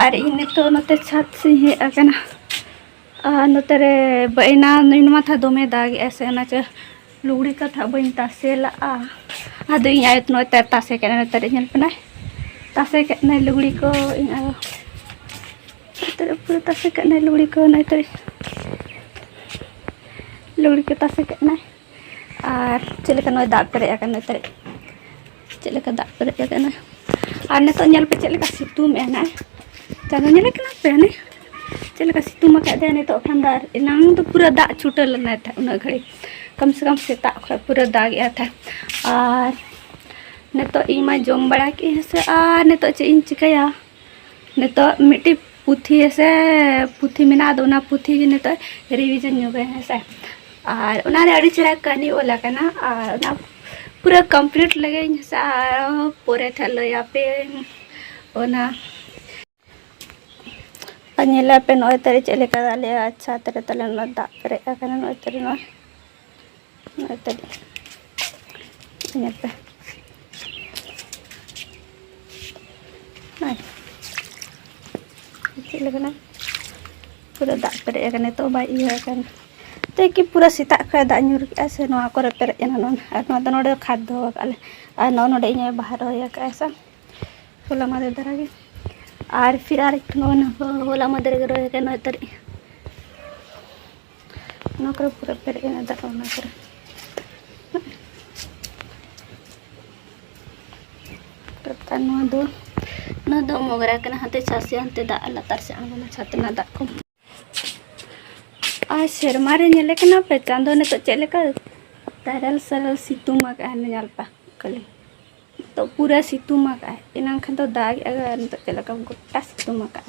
और इन तो नते छत से हे अकना नतरे बइना निनमा था दोमे दाग ऐसे ना च लुगड़ी का था बइन तासेला आदो इन आयत नो तर तासे के नतरे जन पना तासे के न लुगड़ी को इन आयो नतरे पूरा तासे के न लुगड़ी को नतरे लुगड़ी के तासे के न और चले का नो दाग करे अकन नतरे चले का दाग करे अकन और न तो ñal पे चले का सितू में ना चानो ñale कना पे ने चले का सितू में का दे ने तो खंदार इनांग तो पूरा दाग छूटल ना था उन घड़ी कम से कम सेता पूरा दाग गया था और ने तो इमा जम बड़ा के से ने तो चे इन चिकाया ने तो मिट्टी पुथी से पुथी मिना दो ना पुथी ने तो रिवीजन हो गए हैं से और उनारे अड़ी चरा कहानी ओला कना और ना पूरा कंप्लीट लगे से पूरे थलो या पे ओना अनिला पे नोय तरी चले का दाले अच्छा तरह तले नो दा करे कना नोय तरी नो तरी ini पे ना पूरा दाग पेरे कने तो बाई इया कन ते कि पूरा सीता खा दाग ᱧᱩᱨ के ऐसे नोआ करे पेरे एना नोन और नोआ तो नोडे खाद दो काले और नो नोडे इने बाहर होया का ऐसा होला मादे दरागे और फिर आर नोन होला मादे रे रोया के नो तरी नो करे पूरा पेरे एना दा ना करे ना दो मोगरा के हाथे छासे हाथे दा लतार से आंगना छातना दा को आ शर्मारे नेले के ना पे चांदो ने तो चले का तरल सरल सितुमा का ने जालपा कले तो पूरा सितुमा का इना खन तो दाग अगर तो चले का गोटा सितुमा का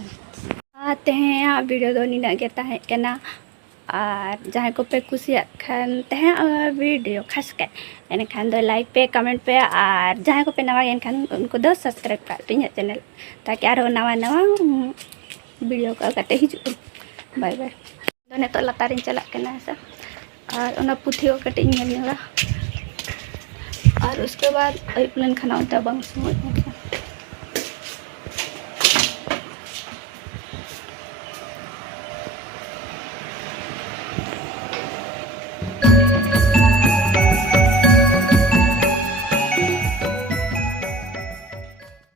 आते हैं आप वीडियो दो नीना गेता है केना और जहाँ को पे कुसिया खान तह वीडियो खास के एने खान दो लाइक पे कमेंट पे और जहाँ को पे नवा एन खान उनको दो सब्सक्राइब कर तीन चैनल ताकि आरो नवा नवा वीडियो को कटे ही बाय बाय दोने तो लतारिन चला के ना ऐसा और उना पुथी को कटे और उसके बाद अयुपलन खाना होता बंग